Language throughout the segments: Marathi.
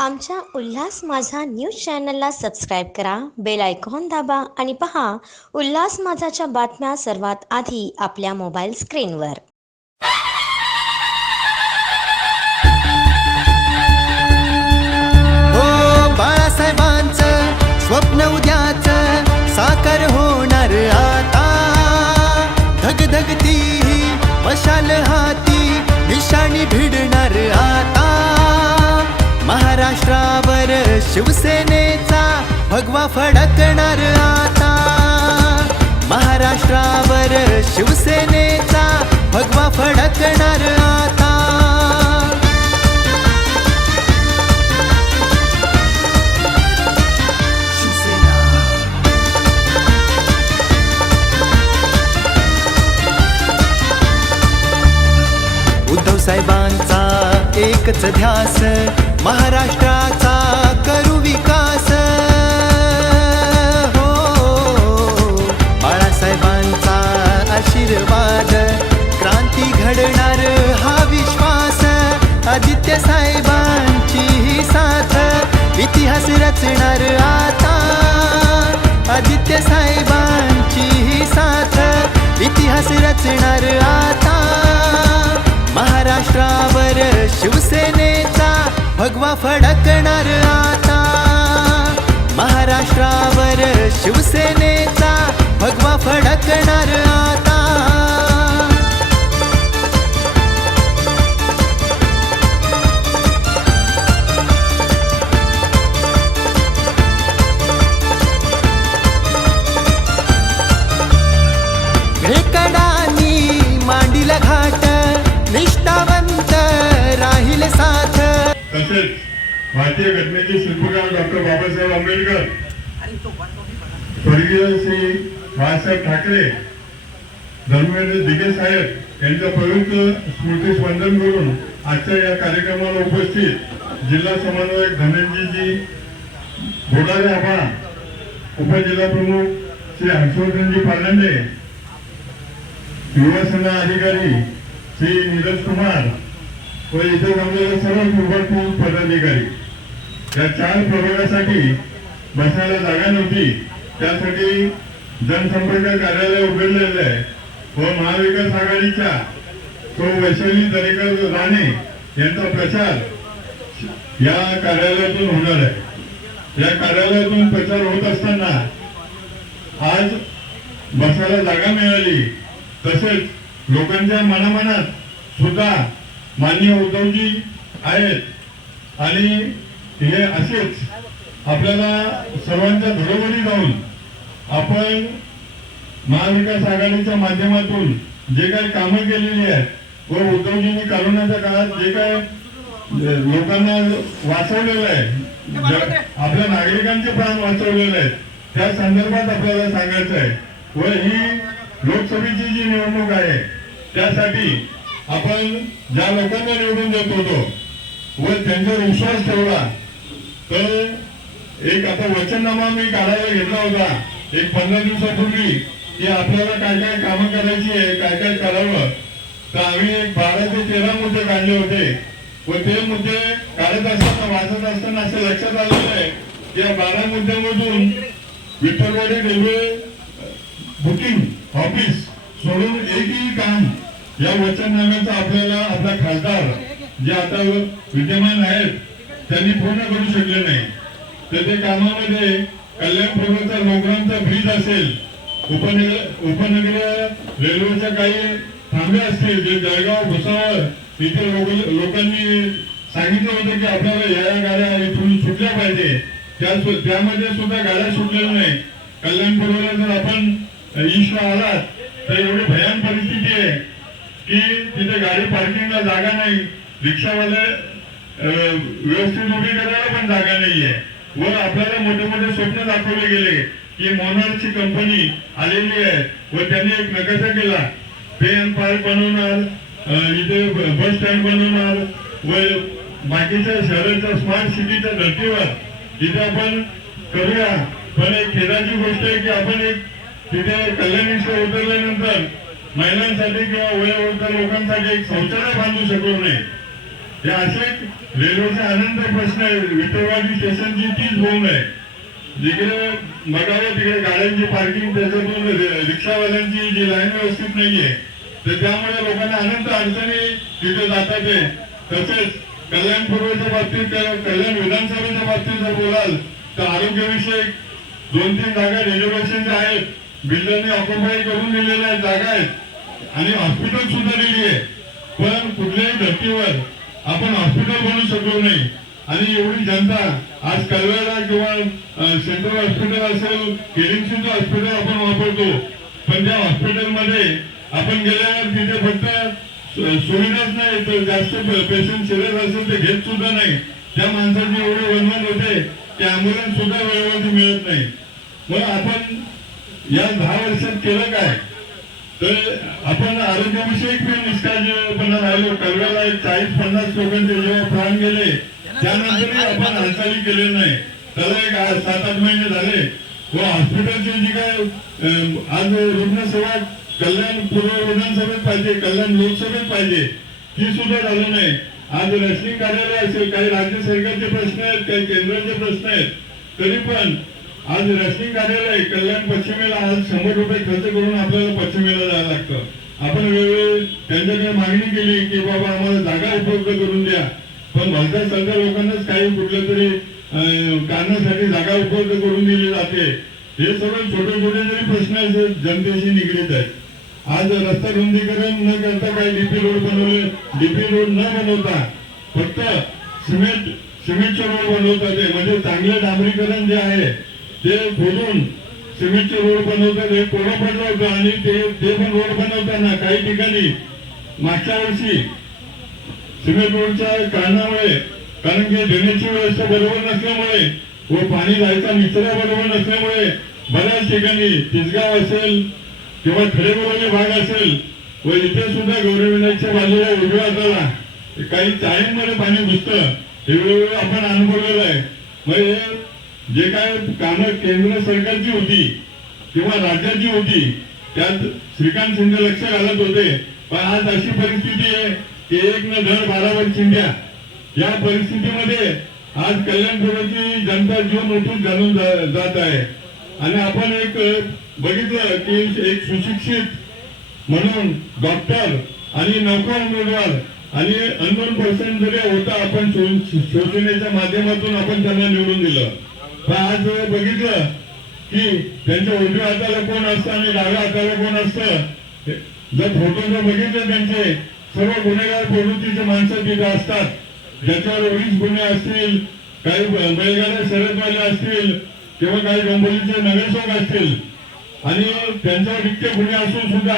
आमच्या उल्हास माझा न्यूज चॅनलला सबस्क्राईब करा बेल आयकॉन दाबा आणि पहा उल्हास माझाच्या बातम्या सर्वात आधी आपल्या मोबाईल स्क्रीनवर. हो बाळासाहेबांचं स्वप्न उद्याच साकार होणार आता. धगधगती ही मशाल हाती निशाणी भिडणार आता. महाराष्ट्रावर शिवसेनेचा भगवा फडकणार आता. महाराष्ट्रावर शिवसेनेचा भगवा फडकणार आता. उद्धव साहेबांचा एकच ध्यास महाराष्ट्राचा करू विकास. हो बाळासाहेबांचा आशीर्वाद. क्रांती घडणार हा विश्वास. आदित्य साहेबांची ही साथ. इतिहास रचणार आता. आदित्य साहेबांची ही साथ. इतिहास रचणार आता. महाराष्ट्रावर शिवसेनेचा भगवा फडकणार आता. महाराष्ट्रावर शिवसेनेचा भगवा फडकणार आता. भारतीय घटनेचे शिल्पकार डॉक्टर बाबासाहेब आंबेडकर स्वर्गीय श्री बाळासाहेब ठाकरे धर्मेंद्र दिगे साहेब यांच्या पवित्र स्मृती स्पंदन करून आजच्या या कार्यक्रमाला उपस्थित जिल्हा समन्वयक धनंजयजी घोडारे आबा उपजिल्हा प्रमुख श्री हर्षवर्धनजी पालंडे युवासेना अधिकारी श्री नीरज कुमार व इथे जमलेले सर्व विभागीय पदाधिकारी. या चार प्रभागासाठी बसायला जागा नव्हती. त्यासाठी जनसंपर्क कार्यालय उघडलेलं आहे. व महाविकास आघाडीच्या तो वैशाली दरेकर राणे यांचा प्रचार या कार्यालयातून होणार आहे. या कार्यालयातून प्रचार होत असताना आज बसायला जागा मिळाली. तसेच लोकांच्या मनामनात सुद्धा मान्य उद्धवजी आहेत. आणि हे असेच आपल्याला सर्वांच्या घरोघरी जाऊन आपण महाविकास आघाडीच्या माध्यमातून जे काही कामं केलेली आहेत व उद्धवजींनी करोनाच्या काळात जे काय लोकांना वाचवलेलं आहे आपल्या नागरिकांचे प्राण वाचवलेले आहेत त्या संदर्भात आपल्याला सांगायचं आहे. व ही लोकसभेची जी निवडणूक आहे त्यासाठी आपण ज्या लोकांना निवडून देत होतो व त्यांच्यावर विश्वास ठेवला तर एक आता वचननामा मी काढायला घेतला होता. एक पंधरा दिवसापूर्वी की आपल्याला काय काय कामं करायची आहे काय काय करावं. तर आम्ही एक बारा ते तेरा मुद्दे काढले होते. व ते मुद्दे काढत असताना वाचत असताना असं लक्षात आलेलं आहे की या बारा मुद्द्यामधून विठ्ठलवाडी रेल्वे बुकिंग ऑफिस सोडून एकही काम या वचननाम्याचा आपल्याला आपला खासदार जे आता विद्यमान आहेत त्यांनी पूर्ण करू शकले नाही. तर ते कामामध्ये कल्याणपूर्वचा लोकांचा ब्रिज असेल उपनगर उपनगरीय रेल्वेच्या काही थांबे असतील जे जळगाव भुसावळ इथे लोकांनी सांगितलं होतं की आपल्याला या या गाड्या इथून सुटल्या पाहिजे. त्या त्यामध्ये सुद्धा गाड्या सुटलेल्या नाही कल्याणपूर्वला जर आपण ईस्ट आलात तर एवढी भयान परिस्थिती आहे की तिथे गाडी पार्किंगला जागा नाही. रिक्षावाले व्यवस्थित उभी करायला पण जागा नाहीये. वर आपल्याला मोठे मोठे स्वप्न दाखवले गेले की मोनारची कंपनी आलेली आहे. व त्यांनी एक नकाशा केला. पे अँड पार्क बनवणार इथे बस स्टँड बनवणार. व बाकीच्या शहराच्या स्मार्ट सिटीच्या धर्तीवर इथे आपण करूया. पण एक खेदाची गोष्ट आहे की आपण एक तिथे कल्याण उतरल्यानंतर महिलांसाठी किंवा वयोवृद्ध लोकांसाठी एक शौचालय बांधू शकलो नाही. हे असे रेल्वेचे अनंत प्रश्न आहे. विठ्ठलवाडी स्टेशनची तीच बोंब आहे. जिकडे बघावं तिकडे गाड्यांची पार्किंग त्याच्यातून रिक्षावाल्यांची जी लाईन व्यवस्थित नाहीये तर त्यामुळे लोकांना अनंत अडचणी तिथे जातात आहे. तसेच कल्याण पूर्वेच्या बाबतीत कल्याण विधानसभेच्या बाबतीत जर बोलाल तर आरोग्यविषयक दोन तीन जागा रिझर्वेशन आहेत बिल्डरने ऑक्युपाय करून दिलेल्या जागा आहेत. आणि हॉस्पिटल सुद्धा दिली आहे. पण कुठल्याही धर्तीवर आपण हॉस्पिटल बनवू शकलो नाही. आणि एवढी जनता आज कलव्याला किंवा सेंट्रल हॉस्पिटल असेल केलिंगचं हॉस्पिटल आपण वापरतो. पण त्या हॉस्पिटलमध्ये आपण गेल्यावर तिथे फक्त सुविधाच नाही तर जास्त पेशंट सिरियस असेल ते घेत सुद्धा नाही. त्या माणसाची एवढे वनवन होते ते अँब्युलन्स सुद्धा वेळेवरती मिळत नाही. मग आपण या दहा वर्षात केलं काय? तर आपण आरोग्याविषयक पण निष्काळजीपणा राहिलो. कळव्याला एक चाळीस पन्नास लोकांचे जेव्हा प्राण गेले त्यानंतरही आपण हालचाली केले नाही. त्याला एक सात आठ महिने झाले. व हॉस्पिटलची जी काय आज रुग्णसेवा कल्याण पूर्व विधानसभेत पाहिजे कल्याण लोकसभेत पाहिजे ती सुद्धा झालं नाही. आज रेशनिंग कार्यालय असेल काही राज्य सरकारचे प्रश्न आहेत काही केंद्राचे प्रश्न आहेत तरी पण आज रेशनिंग कार्यालय कल्याण पश्चिमेला आज शंभर रुपये खर्च करून आपल्याला पश्चिमेला जायला लागतं. आपण वेळोवेळी त्यांच्याकडे मागणी केली की बाबा आम्हाला जागा उपलब्ध करून द्या. पण भारतात सगळ्या लोकांनाच काही कुठल्या तरी कारणासाठी जागा उपलब्ध करून दिली जाते. हे सगळे छोटे छोटे जरी प्रश्न जनतेशी निगडीत आहेत. आज रस्ता रुंदीकरण न करता काही डीपी रोड बनवले? डीपी रोड न बनवता फक्त सिमेंट सिमेंटचे रोड बनवतात ते. म्हणजे चांगलं डांबरीकरण जे आहे ते खोदून सिमेंटचे रोड बनवतात हे कोणा पडलं होतं आणि ते ते पण रोड बनवताना काही ठिकाणी. मागच्या वर्षी सिमेंट रोडच्या कारणामुळे कारण की ड्रेनेजची व्यवस्था बरोबर नसल्यामुळे व पाणी जायचा निचरा बरोबर नसल्यामुळे बऱ्याच ठिकाणी तिसगाव असेल किंवा खडेबरोबर भाग असेल व इथे सुद्धा गौरविनायकच्या बाजूला उजव्या हाताला काही चाळींमध्ये पाणी घुसतं. हे वेळोवेळी आपण अनुभवलेलं आहे. म्हणजे जे काय कामं केंद्र सरकारची होती किंवा राज्याची होती त्यात श्रीकांत शिंदे लक्ष घालत होते. पण आज अशी परिस्थिती आहे की एक न धड बारावर शिंद्या. या परिस्थितीमध्ये आज कल्याणपुराची जनता जीवन उठून घालून जात आहे. आणि आपण एक बघितलं की एक सुशिक्षित म्हणून डॉक्टर आणि नौका उमेदवार आणि अनवन पर्सेंट जरी होता आपण शो- शिवसेनेच्या माध्यमातून आपण त्यांना निवडून दिलं. आज बघितलं की त्यांच्या उजव्या हाताला कोण असतं आणि डाव्या हाताला कोण असतं? जर फोटो जर बघितले त्यांचे सर्व गुन्हेगार प्रवृत्तीचे माणसं तिथे असतात. ज्याच्यावर वीस गुन्हे असतील काही बैलगाड्या शरदवाले असतील किंवा काही डोंबोलीचे नगरसेवक असतील. आणि त्यांच्यावर इतके गुन्हे असून सुद्धा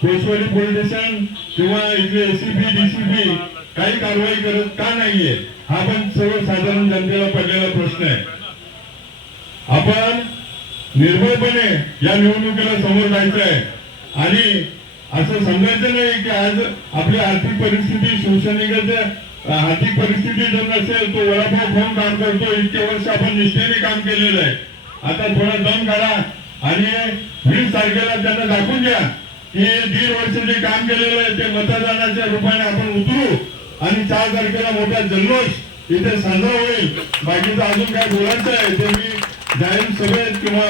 कोसवाडी पोलीस स्टेशन किंवा इथले एसीपी डीसीपी काही कारवाई करत का नाहीये? हा पण सर्वसाधारण जनतेला पडलेला प्रश्न आहे. आपण निर्भयपणे या निवडणुकीला समोर जायचं आहे आणि असं समजायचं नाही की आज आपली आर्थिक परिस्थिती शिवसैनिकाच्या आर्थिक परिस्थिती जर नसेल तो वडापाव खाऊन काम करतो. इतके वर्ष आपण निष्ठेने काम केलेलं आहे. आता थोडा दम काढा आणि वीस तारखेला त्यांना दाखवून द्या की दीड वर्ष जे काम केलेलं आहे ते मतदानाच्या रूपाने आपण उतरू आणि चार तारखेला मोठा जल्लोष इथे साजरा होईल. बाकीचं अजून काय बोलायचं आहे ते मी जाहीर सभेत किंवा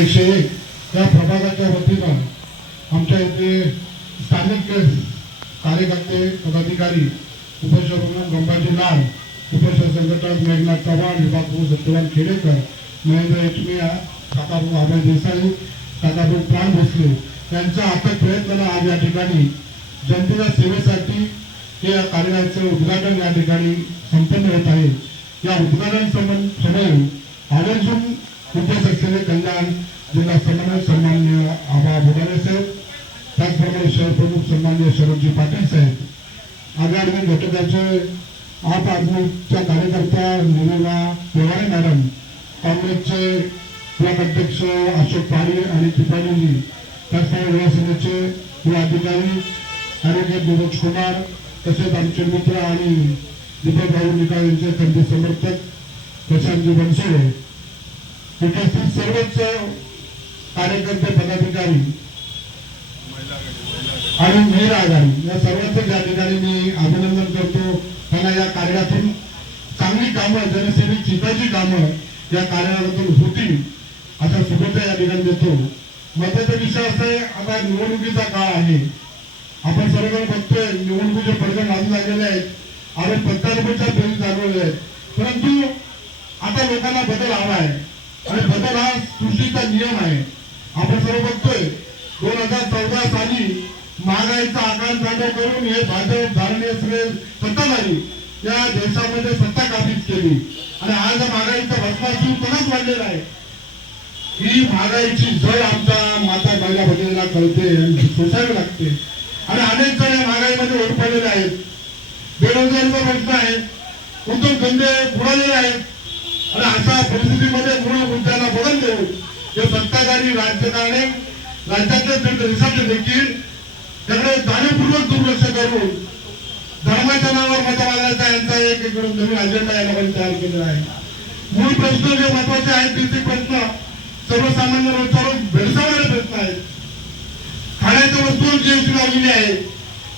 एकशे एक. या प्रभागाच्या वतीनं आमच्या इथे स्थानिक कार्यकर्ते पदाधिकारी उपशहर गंबाजी लाल उपशहर संघटक मेघनाथ चव्हाण विभागप्रमुख सत्यवान खेडेकर महेंद्र एचमिया काकाभाऊ अभय देसाई काकाभाऊ प्राण भोसले यांच्या अथक प्रयत्न आज या ठिकाणी जनतेच्या सेवेसाठी हे या कार्यालयाचं उद्घाटन या ठिकाणी संपन्न होत आहे. या उद्घाटन समोर आवर्जून उपस्थित असलेले कल्याण जिल्हा समन्वय सन्मान्य आबा बुडाले साहेब त्याचप्रमाणे शहरप्रमुख सन्मान्य शरदजी पाटील साहेब आघाडी घटकाचे आप आदमीच्या कार्यकर्त्या निलेला पेवारे मॅडम काँग्रेसचे ब्लॉक अध्यक्ष अशोक पाडे आणि त्रिपाठीजी त्याचप्रमाणे युवासेनेचे युवा अधिकारी ॲडव्होकेट मनोज कुमार तसेच आमचे मित्र आणि दीपक भाऊ निकाल यांचे त्यांचे समर्थक प्रशांतजी बनसोडे. तिथे सर्वच कार्यकर्ते पदाधिकारी आणि महिला आघाडी. या सर्वांचं या ठिकाणी मी अभिनंदन करतो त्यांना या कार्यातून चांगली कामं जनसेवी चिताची कामं या कार्यालयातून होतील अशा शुभेच्छा या ठिकाणी देतो. महत्त्वाचा विषय असा आहे आता निवडणुकीचा काळ आहे. आपण सर्वजण बघतोय निवडणुकीचे पडदे लागू लागलेले आहेत. आणि प्रत्यारोपणच्या फेरी चालवले आहेत. परंतु आता लोकांना बदल हवा आहे. आणि बदल हा सृष्टीचा नियम आहे. आपण सर्व बघतोय दोन हजार चौदा साली महागाईचा आकार तांडव करून हे भाजप धारणे सगळे सत्ता झाली या देशामध्ये सत्ता काबीज केली. आणि आज महागाईचा भस्मासूर कोणाच वाढलेला आहे? ही महागाईची जळ आमच्या माता पहिल्या भगिनीला कळते आणि सोसावी लागते. आणि अनेक जण या महागाईमध्ये ओरपडलेले आहेत. बेरोजगारीचा प्रश्न आहे. उद्योगधंदे बुडालेले आहेत. आणि अशा परिस्थितीमध्ये मूळ मुद्द्याला बदल देऊ हे सत्ताधारी राज्यकारणे राज्यातले रिसाचे देखील त्याकडे जाणीवपूर्वक दुर्लक्ष करून धर्माच्या नावावर मत मागायचा यांचा एक एक नवीन अजेंडा या लोकांनी तयार केलेला आहे. मूळ प्रश्न जे महत्त्वाचे आहेत ते ते प्रश्न सर्वसामान्य रोजच्या भेडसावणारे प्रश्न आहेत. खाण्याच्या वस्तू जीएसटी लावलेली आहे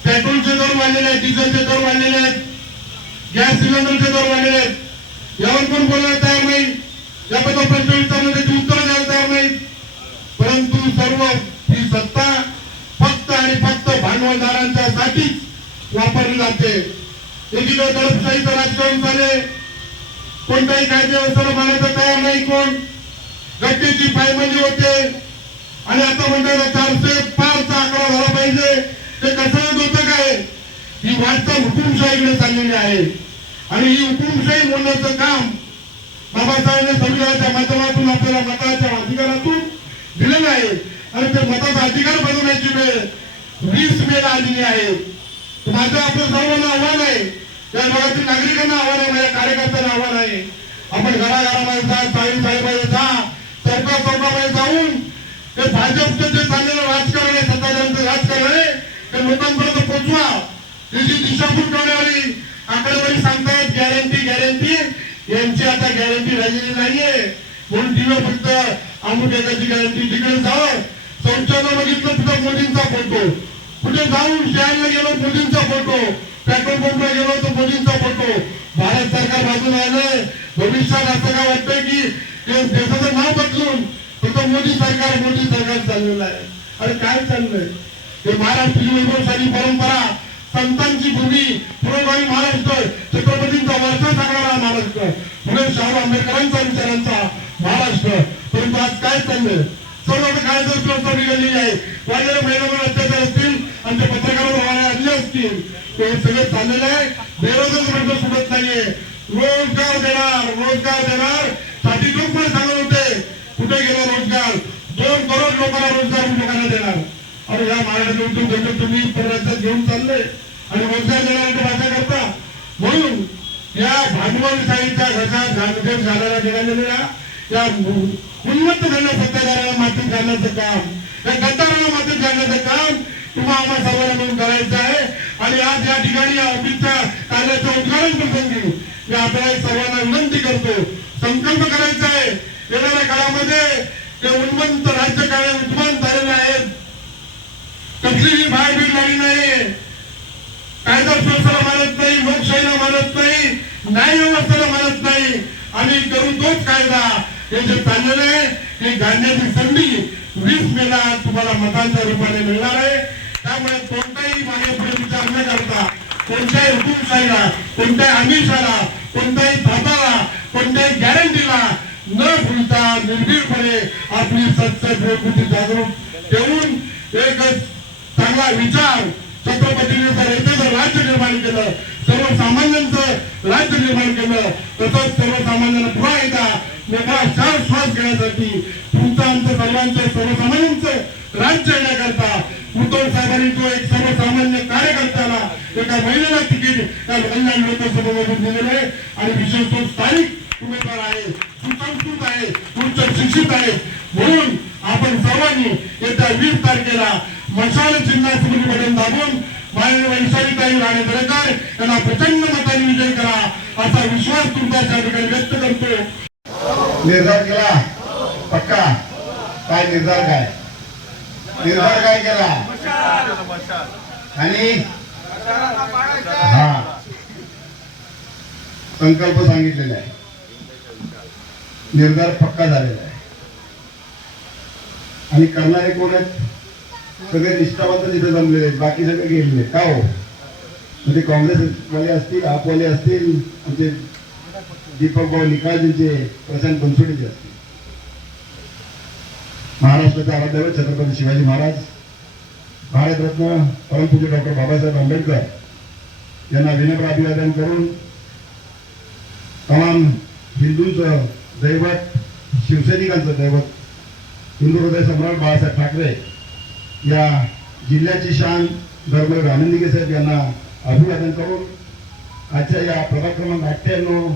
पेट्रोलचे दर वाढलेले आहेत डिझेलचे दर वाढलेले आहेत. गॅस सिलेंडरचे दर वाढलेले आहेत. यावर कोण बोलायला तयार नाही. याबद्दल प्रश्न विचारलं त्याची उत्तर द्यायला तयार नाही. परंतु सर्व ही सत्ता फक्त आणि फक्त भांडवलदारांच्या साठीच वापरली जाते. एकीकडे दडपशाहीचं राजकारण झाले कोणताही कायदेव्यवस्थेला मानायचं तयार नाही कोण. घटनेची पायमंदी होते. आणि आता म्हणताना चारशे पाचचा आकडा झाला पाहिजे. ते कसं होतं काय? ही वाटचाल हुकुमशाहीकडे चाललेली आहे. आणि ही हुकुमशाही बोलण्याचं काम बाबासाहेबांनी संविधानाच्या माध्यमातून आपल्याला मताच्या अधिकारातून दिलेलं आहे. आणि ते मताचा अधिकार बनवण्याची वेळ वीस मेला आलेली आहे. माझं आपलं सर्वांना आव्हान आहे. त्या भागातील नागरिकांना आव्हान आहे. माझ्या कार्यकर्त्यांना आव्हान आहे. आपण घराघरामध्ये जा साहेब साहेबांमध्ये जा चौका चौकामध्ये जाऊन हे भाजपचं जे चाललेलं राजकारण आहे सत्ताधाऱ्यांचं राजकारण आहे ते लोकांपर्यंत पोचवा. त्याची दिशाभूल करण्यावाली आकडेवारी सांगतायत गॅरंटी गॅरंटी यांची आता गॅरंटी राहिलेली नाहीये. म्हणून दिवे फक्त अमुक एकाची गॅरंटी तिकडे जावं. शौचालय बघितलं तिथं मोदींचा फोटो कुठे जाऊन शहरला गेलो मोदींचा फोटो पेट्रोल पंपला गेलो तर मोदींचा फोटो भारत सरकार बाजून आलंय. भविष्यात असं काय वाटतंय की देशाचं नाव बदलून फक्त मोदी सरकार मोदी सरकार चाललेलं आहे. अरे काय चाललंय? हे महाराष्ट्राची वैभवशाली परंपरा. संतांची भूमी पुरोगामी महाराष्ट्र छत्रपतींचा वर्षा सांगणारा महाराष्ट्र. पुणे शाहू आंबेडकरांचा विचारांचा महाराष्ट्र. परंतु आज काय चाललंय? सर्व आता काय जर व्यवस्था बिघडलेली आहे वाढलेल्या महिलांवर अत्याचार असतील आणि ते पत्रकार वाढले आणले असतील. ते सगळे चाललेलं आहे. बेरोजगार प्रश्न सुटत नाहीये. रोजगार देणार रोजगार देणार. साठी लोक पण सांगत होते कुठे गेला रोजगार? दोन करोड लोकांना रोजगार लोकांना देणार. अरे या महाराष्ट्र उद्योग तुम्ही परराज्यात घेऊन चालले. आणि रोजगार देण्याची वाचा करता. म्हणून या भांडवलशाहीच्या घशात घालगेट घालायला निघालेल्या या उन्मत्त झाल्या सत्ताधाराला मातीत घालण्याचं काम या गद्दाराला मातीत घालण्याचं काम तुम्हा आम्हा सर्वांना म्हणून करायचं आहे. आणि आज या ठिकाणी या ऑफिसच्या कार्याचं उद्घाटन प्रसंगी मी आपल्याला सर्वांना विनंती करतो. संकल्प करायचा आहे. येणाऱ्या काळामध्ये ते उन्मंत राज्यकार्य उद्मान झालेले आहेत. कसलीही बाहेर लागली नाही. कायदा सुव्यवस्थेला मानत नाही लोकशाहीला मानत नाही न्याय व्यवस्थेला मानत नाही. आणि करून तोच कायदा. हे जे चाललेलं आहे हे घालण्याची संधी वीस मेला तुम्हाला मतांच्या रूपाने मिळणार आहे. त्यामुळे कोणताही मागे पुढे विचार न करता कोणत्याही हुकुमशाहीला कोणत्याही आमिषाला कोणत्याही थापाला कोणत्याही गॅरंटीला न भूलता निर्भीडपणे आपली सत्य जागरूक ठेवून एकच चांगला विचार छत्रपतीने जर येथे जर राज्य निर्माण केलं सर्वसामान्यांचं राज्य निर्माण केलं तसंच सर्वसामान्यांना पुन्हा एकदा मोठा चार श्वास घेण्यासाठी तुमचं आमचं सर्वांचं सर्वसामान्यांचं राज्य येण्याकरता उद्धव साहेबांनी जो एक सर्वसामान्य कार्यकर्त्याला एका महिलेला तिकीट या कल्याण लोकसभेमधून दिलेलं आहे. आणि विशेष तो स्थानिक उमेदवार आहे सुसंस्कृत आहे उच्च शिक्षित आहे. म्हणून आपण सर्वांनी येत्या वीस तारखेला मशाल चिन्हासमोर बटन दाबून माननीय वैशालीताई राणे दरेकर यांना प्रचंड मताने विजय करा असा विश्वास तुमच्या त्या ठिकाणी व्यक्त करतो. निर्धार केला. पक्का. काय निर्धार काय? निर्धार काय केला? आणि? हा. संकल्प सांगितलेला आहे. निर्धार पक्का झालेला आहे. आणि करणारे कोण आहेत? सगळे निष्ठावंत तिथे जमलेले आहेत बाकी सगळे गेलेले का हो? म्हणजे काँग्रेसवाले असतील आपवाले असतील म्हणजे दीपक भाऊ निकाळजींचे प्रशांत बनसोडीचे असतील. महाराष्ट्राचे आराध्य छत्रपती शिवाजी महाराज भारतरत्न परमपूज्य डॉक्टर बाबासाहेब आंबेडकर यांना विनम्र अभिवादन करून तमाम हिंदूंचं दैवत शिवसैनिकांचं दैवत हिंदू हृदय सम्राट बाळासाहेब ठाकरे या जिल्ह्याची शान धर्मवीर आनंदीगे साहेब यांना अभिवादन करून आजच्या या प्रभाग क्रमांक अठ्ठ्याण्णव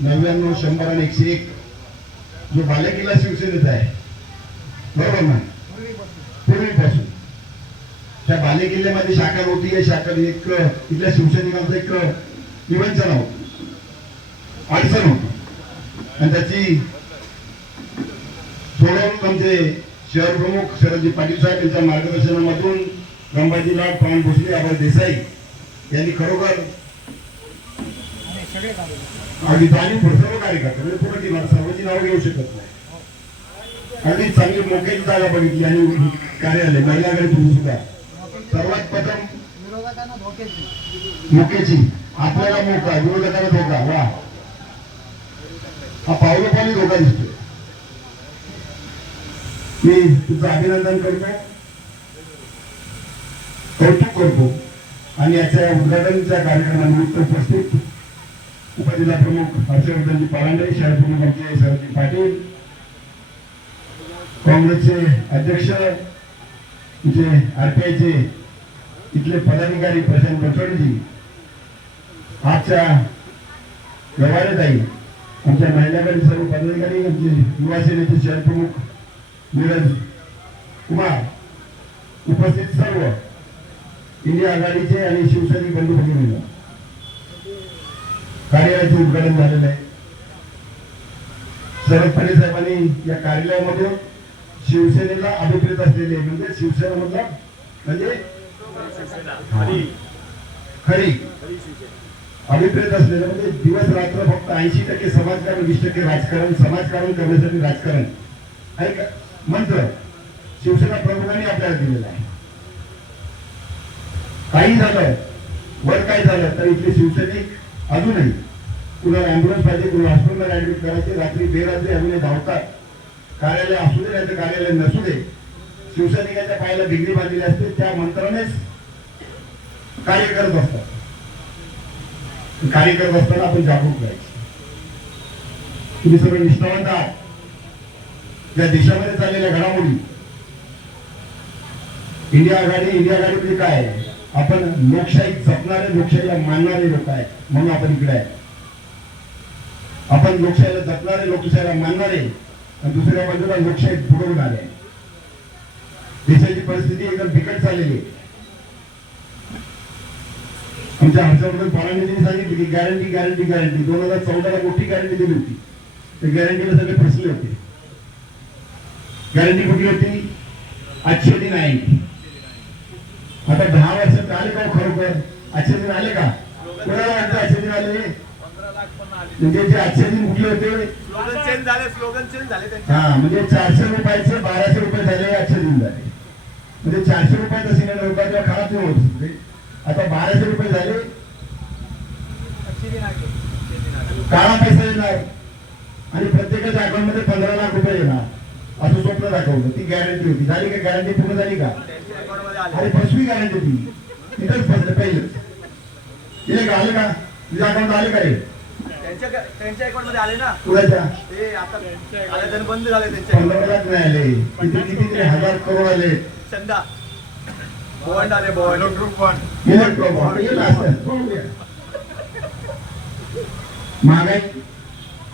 नव्याण्णव शंभर आणि एकशे एक जो बालेकिल्ला शिवसेनेचा आहे बरोबर ना? पूर्वीपासून. त्या बालेकिल्ल्यामध्ये शाखा नव्हती या शाखा एक इथल्या शिवसैनिकांचं एक विवंचना होतं. अडचण होती. आणि त्याची सोडवून आमचे शहरप्रमुख शरदजी पाटील साहेब यांच्या मार्गदर्शनामधून गंबाजी लाड प्राण भोसले आबाद देसाई यांनी खरोखर अगदी जाणीव सर्व कार्यकर्ते म्हणजे पुढे ती सर्वांची नावं घेऊ शकत नाही. अगदी चांगली मोक्याची जागा बघितली आणि कार्यालय महिलाकडे आघाडी सुद्धा. सर्वात प्रथम मोक्याची आपल्याला मोका विरोधकांना धोका वा. हा पावलोपाने धोका दिसतोय. मी तुझं अभिनंदन करतो कौतुक करतो. आणि याच्या उद्घाटनच्या कार्यक्रमानिमित्त उपस्थित उपजिल्हा प्रमुख हर्षवर्धनजी परांडे शहर प्रमुख आमचे सरजी पाटील काँग्रेसचे अध्यक्ष म्हणजे आरपीआयचे इथले पदाधिकारी प्रशांत बनसोडेजी आजच्या व्यवहारताई आमच्या महिलाकडे सर्व पदाधिकारी आमचे युवा सेनेचे शहर प्रमुख नीरज कुमार उपस्थित सर्व इंडिया आघाडीचे आणि शिवसैनिक बंधू भगिनींना कार्यालयाचे उद्घाटन झालेलं आहे. शरद पवार साहेबांनी या कार्यालयामध्ये शिवसेनेला अभिप्रेत असलेले म्हणजे शिवसेना मधला म्हणजे खरी. अभिप्रेत असलेलं म्हणजे दिवस रात्र फक्त ऐंशी टक्के समाजकारण वीस टक्के राजकारण समाजकारण करण्यासाठी राजकारण. हा एक मंत्र शिवसेना प्रमुखांनी आपल्याला दिलेला आहे. काही झालं वर काय झालं तर इथले शिवसैनिक अजूनही कुणाला अँब्युलन्स पाहिजे कुणाला हॉस्पिटलला ऍडमिट करायचे रात्री बेरात्री अजूनही धावतात. कार्यालय असू दे नाही तर कार्यालय नसू दे. शिवसैनिकाच्या पायाला भिगडी बांधलेली असते त्या मंत्रानेच कार्य करत असतात कार्य करत असताना आपण जागरूक करायचं तुम्ही सगळे निष्ठावंत आहात. या देशामध्ये चाललेल्या घडामोडी. इंडिया आघाडी इंडिया आघाडी म्हणजे काय? आहे? आपण लोकशाही जपणारे लोकशाहीला मानणारे लोक आहे म्हणून आपण इकडे आहे. आपण लोकशाहीला जपणारे लोकशाहीला मानणारे आणि दुसऱ्या बाजूला लोकशाही बुडवून आले देशाची परिस्थिती एकदम बिकट चाललेली आहे. आमच्या हर्षवर्धन पवारांनी सांगितलं की गॅरंटी गॅरंटी गॅरंटी दोन हजार चौदाला मोठी गॅरंटी दिली होती. त्या गॅरंटीला सगळे फसले होते. गॅरंटी कुठली होती? आजचे दिन आहे आता दहा वर्षात आले का खरोखर? आजचे दिन आले का? कोणाला वाटतं आजचे दिन आले म्हणजे जे आजचे दिन कुठले होते? स्लोगन चेंज झाले स्लोगन चेंज झाले त्यांचे. हा म्हणजे चारशे रुपयाचे बाराशे रुपये झाले आजचे दिन झाले. म्हणजे चारशे रुपयाचा होता तेव्हा खराब नाही होत होते. आता बाराशे रुपये झाले. काळा पैसा येणार. आणि प्रत्येकाच्या अकाउंटमध्ये पंधरा लाख रुपये येणार. असं स्वप्न दाखवलं. ती गॅरंटी होती. झाली का? गॅरंटी पूर्ण झाली का? अरे फसवी गॅरंटी ती तिथंच फसलं दिले का आले का? तुझ्या अकाउंट आले का रे? त्यांच्या अकाउंटमध्ये आले ना? ते आता बंद झाले नाही आले किती किती तरी हजार करोड आले. चंदा. बॉन्ड आले बॉन्ड. महागाई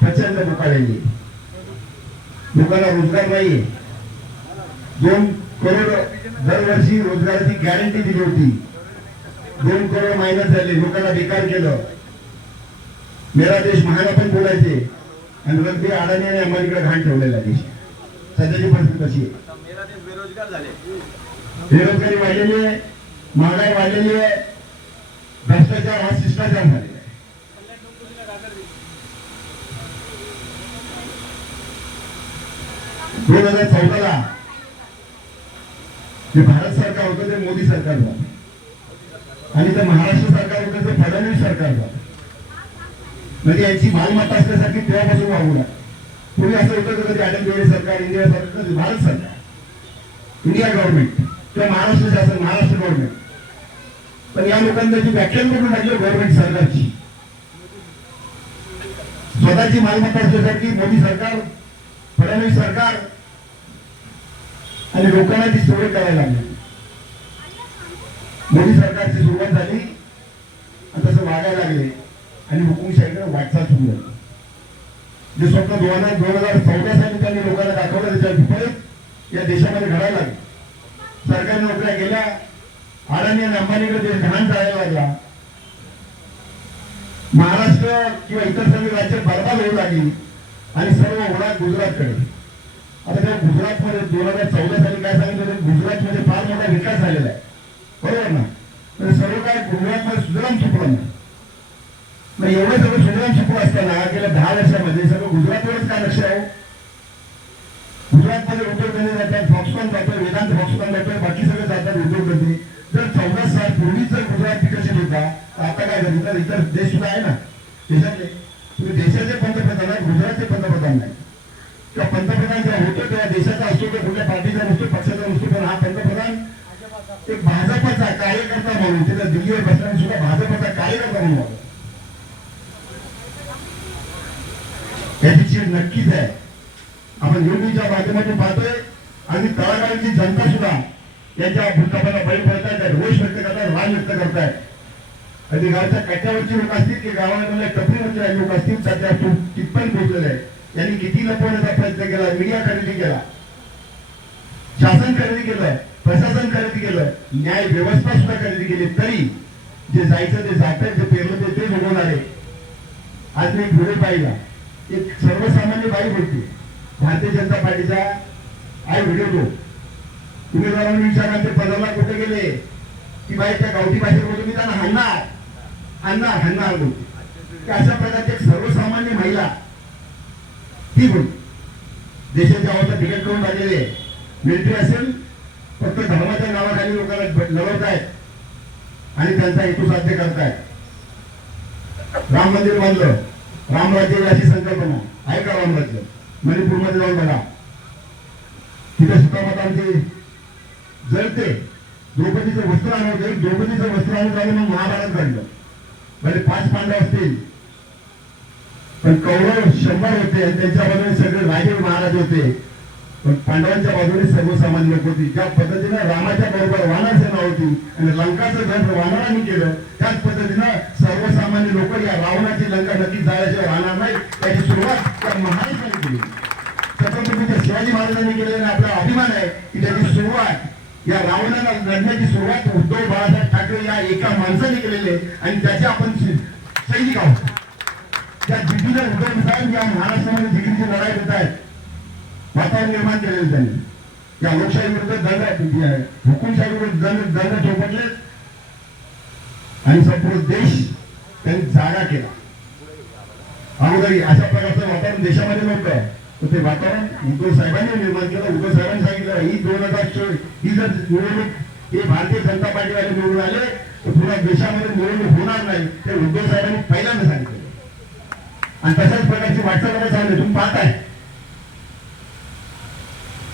प्रचंड. लोकांना रोजगार नाहीये. दोन करोड दरवर्षी रोजगाराची गॅरंटी दिली होती. दोन करोड मायनस झाले लोकांना बेकार केलं. मेरा देश महान पण बोलायचे. आणि रग्बी अडाणी आणि अंबानीकडे घाण ठेवलेला देश. सध्याची परिस्थिती कशी आहे? आता मेरा देश बेरोजगार झाले. बेरोजगारी वाढलेली आहे महागाई वाढलेली आहे. भ्रष्टाचार हा शिष्टाचार झालेला आहे दोन हजार चौदाला जे भारत सरकार होतं ते मोदी सरकार झालं आणि ते महाराष्ट्र सरकार होतं ते फडणवीस सरकार झालं म्हणजे यांची मालमत्ता असल्यासारखी तेव्हापासून वागू लागली. पूर्वी असं होतं का कधी अटल बिहारी सरकार इंडिया सरकार भारत सरकार. इंडिया गव्हर्नमेंट किंवा महाराष्ट्र शासन महाराष्ट्र गव्हर्नमेंट पण या लोकांना जी व्याख्यान करून टाकली गव्हर्नमेंट सरकारची. स्वतःची मालमत्ता असल्यासारखी मोदी सरकार फडणवीस सरकार आणि लोकांना ती सवय करायला लागली. मोदी सरकारची सुरुवात झाली. आणि तसं वागायला लागले. आणि हुकुमशाहीकडे वाटचाल सुरू झाली. जे स्वप्न दोन हजार दोन हजार चौदा साली त्यांनी लोकांना दाखवलं त्याच्या विपरीत या देशामध्ये घडायला लागले. सरकारी नोकऱ्या गेल्या अडाणी आणि अंबानीकडे देश घाण जायला लागला. महाराष्ट्र किंवा इतर सगळे राज्य बरबाद होऊ लागली. आणि सर्व ओढा गुजरातकडे. आता काय गुजरातमध्ये दोन हजार चौदा साली काय सांगितलं गुजरातमध्ये फार मोठा विकास झालेला आहे. बरोबर ना? तर सर्व काय गुजरातमध्ये सुजलाम सुफलाम नाही मग एवढं सगळं सुजलाम सुफल असताना गेल्या दहा वर्षामध्ये सगळं गुजरातवरच काय लक्ष आहे? गुजरातमध्ये उद्योगधंदे जातात फॉक्सकॉन जातोय वेदांत फॉक्सकॉन जातोय बाकी सगळे जातात उद्योगधंदे. जर चौदा साल पूर्वी जर गुजरात विकसित होता आता काय झालं? तर इतर देश सुद्धा आहे ना? देशातले. तुम्ही देशाचे पंतप्रधान आहे गुजरातचे पंतप्रधान नाही. किंवा पंतप्रधान जेव्हा होतो तेव्हा देशाचा असतो किंवा कुठल्या पार्टीचा नसतो पक्षाचा नसतो पण हा पंतप्रधान एक भाजपचा कार्यकर्ता म्हणून त्याला दिल्लीवर बसल्याने सुद्धा भाजपचा कार्यकर्ता म्हणून त्याची चीड नक्कीच आहे. आपण निवडणुकीच्या माध्यमातून पाहतोय आणि तळागाळाची जनता सुद्धा यांच्या भूतकापाला बळी पडतायत रोष व्यक्त करतायत राग व्यक्त करतायत. आणि गावच्या कट्ट्यावरची लोक असतील की गावामध्ये टपरीवरचे लोक असतील सध्या टिप्पण पोहोचलेले आहे. त्यांनी किती लपवण्याचा प्रयत्न केला मीडिया खरेदी केला. शासन खरेदी केलं प्रशासन खरेदी केलं न्याय व्यवस्था सुद्धा खरेदी केली. तरी जे जायचं ते जात जे पेरलं ते तेच उगवणार आहे आज मी एक व्हिडिओ पाहिला. एक सर्वसामान्य बाई होती भारतीय जनता पार्टीचा आहे व्हिडिओ तो. तुम्ही जरा ते पदाला कुठे गेले? ती बाई त्या गावठी भाषेत बोलतो मी त्यांना हाणणार. हाणणार हाणणार बोलते अशा प्रकारची सर्वसामान्य महिला ती बोलते देशाच्या अवस्था बिघड करून राहिलेली आहे. मिलिटरी असेल फक्त धर्माच्या नावाखाली लोकांना लढवत आहेत आणि त्यांचा हेतू साध्य करतायत. राम मंदिर बांधलं रामराज्य अशी संकल्पना. आहे का रामराज्य मणिपूरमध्ये जाऊन बघा. तिथे सुद्धा जळते. द्रौपदीचं वस्त्र आणवते द्रौपदीचं वस्त्र आणून झालं मग महाभारत घडलं म्हणजे पाच पांडव असतील. पण कौरव शंभर होते आणि त्यांच्या बाजूने सगळे राजे महाराज होते. पण पांडवांच्या बाजूने सर्वसामान्य लोक होती. ज्या पद्धतीनं रामाच्या बरोबर वानर सेना होती आणि लंकाचं घर वानरांनी केलं त्याच पद्धतीनं सर्वसामान्य लोक या रावणाची लंका नक्की जायचे राहणार नाही त्याची सुरुवात त्या महाराजांनी केली. छत्रपती शिवाजी महाराजांनी केलेला आपला अभिमान आहे की त्याची सुरुवात या रावणाला लढण्याची सुरुवात उद्धव बाळासाहेब ठाकरे या एका माणसाने केलेली आहे. आणि त्याचे आपण सैनिक आहोत. त्या जिद्दीने उद्धव साहेब या महाराष्ट्रामध्ये जिकिरीची लढाई देत आहेत. वातावरण निर्माण केलेलं त्यांनी. त्या लोकशाही विरुद्ध दंड हुकुमशाही विरुद्ध दंड दंड थोपटले आणि संपूर्ण देश त्यांनी जागा केला. अगोदर अशा प्रकारचं वातावरण देशामध्ये नव्हतं. तर ते वातावरण उद्धव साहेबांनी निर्माण केलं. उद्धव साहेबांनी सांगितलं ही दोन हजार चोवीस ही जर निवडणूक हे भारतीय जनता पार्टीवाले निवडून आले तर पुन्हा देशामध्ये निवडणूक होणार नाही. ते उद्धव साहेबांनी पहिल्यांदा सांगितलं. आणि तशाच प्रकारची वाटचाल चालली तुम्ही पाहताय.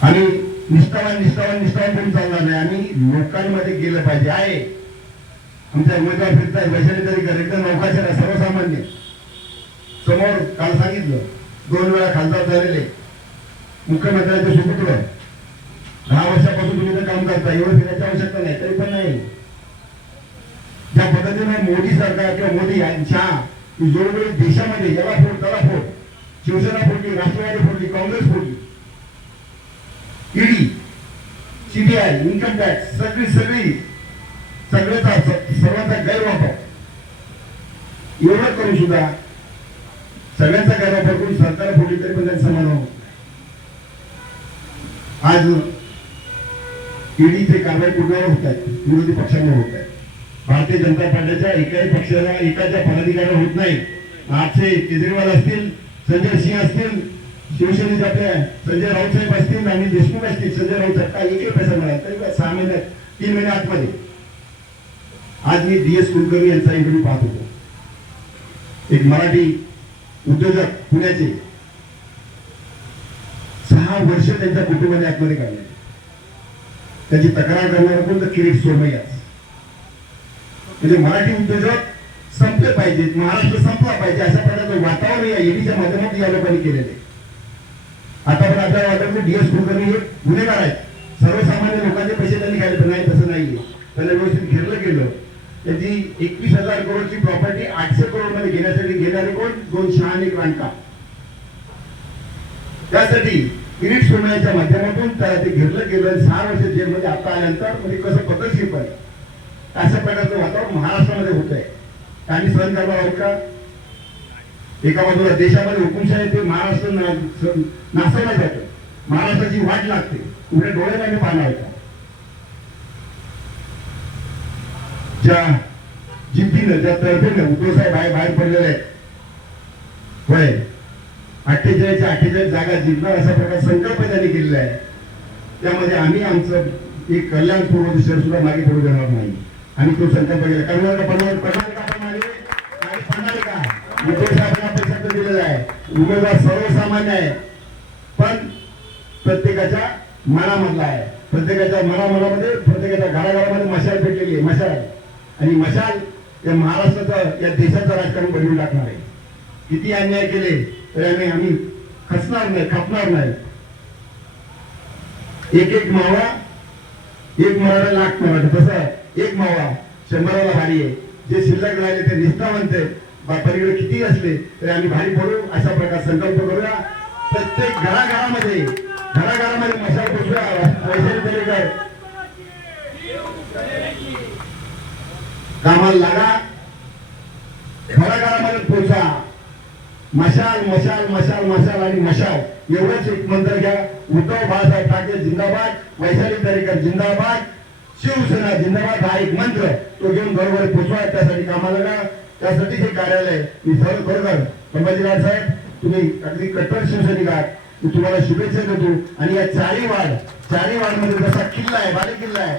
आणि निष्ठावान निष्ठावान निष्ठावान कोणी चालणार नाही. आम्ही लोकांमध्ये गेलं पाहिजे. आहे. आमच्या उमेदवार फिरताय. वैशाली तरी कर नौकाशेर आहे, सर्वसामान्य. समोर काल सांगितलं दोन वेळा खासदार झालेले. मुख्यमंत्र्यांचे सुपुत्र दहा वर्षापासून तुम्ही तर काम करता एवढं फिरायची आवश्यकता नाही तरी पण नाही. ज्या पद्धतीने मोदी सरकार किंवा मोदी यांच्या जोडवेळी देशामध्ये याला फोड त्याला फोड. शिवसेना फोडली राष्ट्रवादी फोडली काँग्रेस फोडली. ईडी सीबीआय इन्कम टॅक्स सगळी सगळी सगळ्याचा सर्वांचा गैरवापर. एवढं करून सुद्धा सगळ्यांचा गैरवापर करून सरकार फोडली तरी पण समान होत. आज ईडीचे कारवाई कुणावर होत आहेत विरोधी पक्षांवर होत आहेत. भारतीय जनता पार्टीच्या एकाही पक्षाला एकाच्या पदाधिकाऱ्यावर होत नाही आजचे केजरीवाल असतील संजय सिंह असतील शिवसेनेचे आपल्या संजय राऊत साहेब असतील आणि देशमुख असतील संजय राऊत साहेब काय एकही पैसा मिळाला तरी काय सहा महिन्यात तीन महिने आतमध्ये. आज मी डी एस कुलकर्णी यांचा इंटरव्ह्यू पाहत होतो. एक मराठी उद्योजक पुण्याचे. सहा वर्ष त्यांच्या कुटुंबाने आतमध्ये काढले. त्याची तक्रार करणार कोण? तर किरीट सोमय्याच. म्हणजे मराठी उद्योजक संपले पाहिजेत महाराष्ट्र संपला पाहिजे अशा प्रकारचं वातावरण या ईडीच्या माध्यमातून या लोकांनी केलेलं आहे. आता पण आपल्याला वाटत डीएस कुलकर्णी हे गुन्हेगार आहेत. सर्वसामान्य लोकांचे पैसे त्यांनी खायला पण नाही तसं नाही त्यांना व्यवस्थित घेरलं गेलं. त्याची एकवीस हजार करोडची प्रॉपर्टी आठशे करोडमध्ये घेण्यासाठी घेणारे कोण दोन नाही का त्यासाठी किरीट सोमयाच्या माध्यमातून त्याला ते घेतलं गेलं. सहा वर्ष जेलमध्ये आता आल्यानंतर म्हणजे कसं पद्धतशीरपणे अशा प्रकारचं वातावरण महाराष्ट्रामध्ये होत आहे आम्ही सहन करणार आहोत का? एका बाजूला देशामध्ये हुकुमशाही ते महाराष्ट्र नासवलं जातं. महाराष्ट्राची वाट लागते. उघड्या डोळ्याने आम्ही पाहणार होता ज्या जिद्दीनं ज्या तळफेनं उद्धव साहेब बाहेर पडलेले आहेत. होय. अठ्ठेचाळीसच्या अठ्ठेचाळीस जागा जिंकणार अशा प्रकार संकल्प त्यांनी केलेला आहे. त्यामध्ये आम्ही आमचं एक कल्याण पूर्व दिशेवर सुद्धा मागे पडू देणार नाही. आणि तो संकल्प केला. करणार का पडणार का? आपण पडणार का उद्धव दिलेला आहे. उमेदवार सर्वसामान्य आहे. पण प्रत्येकाच्या मनामधला आहे. प्रत्येकाच्या मनामनामध्ये प्रत्येकाच्या घराघरामध्ये मशाल पेटलेली आहे. मशाल. आणि मशाल या महाराष्ट्राचं या देशाचं राजकारण बनवून टाकणार आहे. किती अन्याय केले तरी आम्ही आम्ही खसणार नाही खपणार नाही. एक एक मावा एक मावाला लाख मराठा तसं एक मावा शंभराला भारी आहे. जे शिल्लक राहिले ते निष्ठावंत म्हणते बापारीकडे किती असले तरी आम्ही भारी पडू अशा प्रकार संकल्प करूया. प्रत्येक घराघरामध्ये घराघरामध्ये मशाल पोचूया वैशाली दरेकर कामाला लागा. घराघरामध्ये पोचा. मशाल मशाल मशाल मशाल आणि मशाल. एवढंच एक मंत्र घ्या. उद्धव बाळासाहेब ठाकरे जिंदाबाद. वैशाली दरेकर जिंदाबाद. शिवसेना जिंदाबाद. हा एक मंत्र. तो घेऊन बरोबर पोचवा. त्यासाठी कामाला ना त्यासाठी हे कार्यालय मी सर्व बरोबर संभाजीराव साहेब तुम्ही अगदी कट्टर शिवसैनिक आहात. मी तुम्हाला शुभेच्छा देतो. आणि या चारी वाड चारी वाडमध्ये जसा किल्ला आहे बाले किल्ला आहे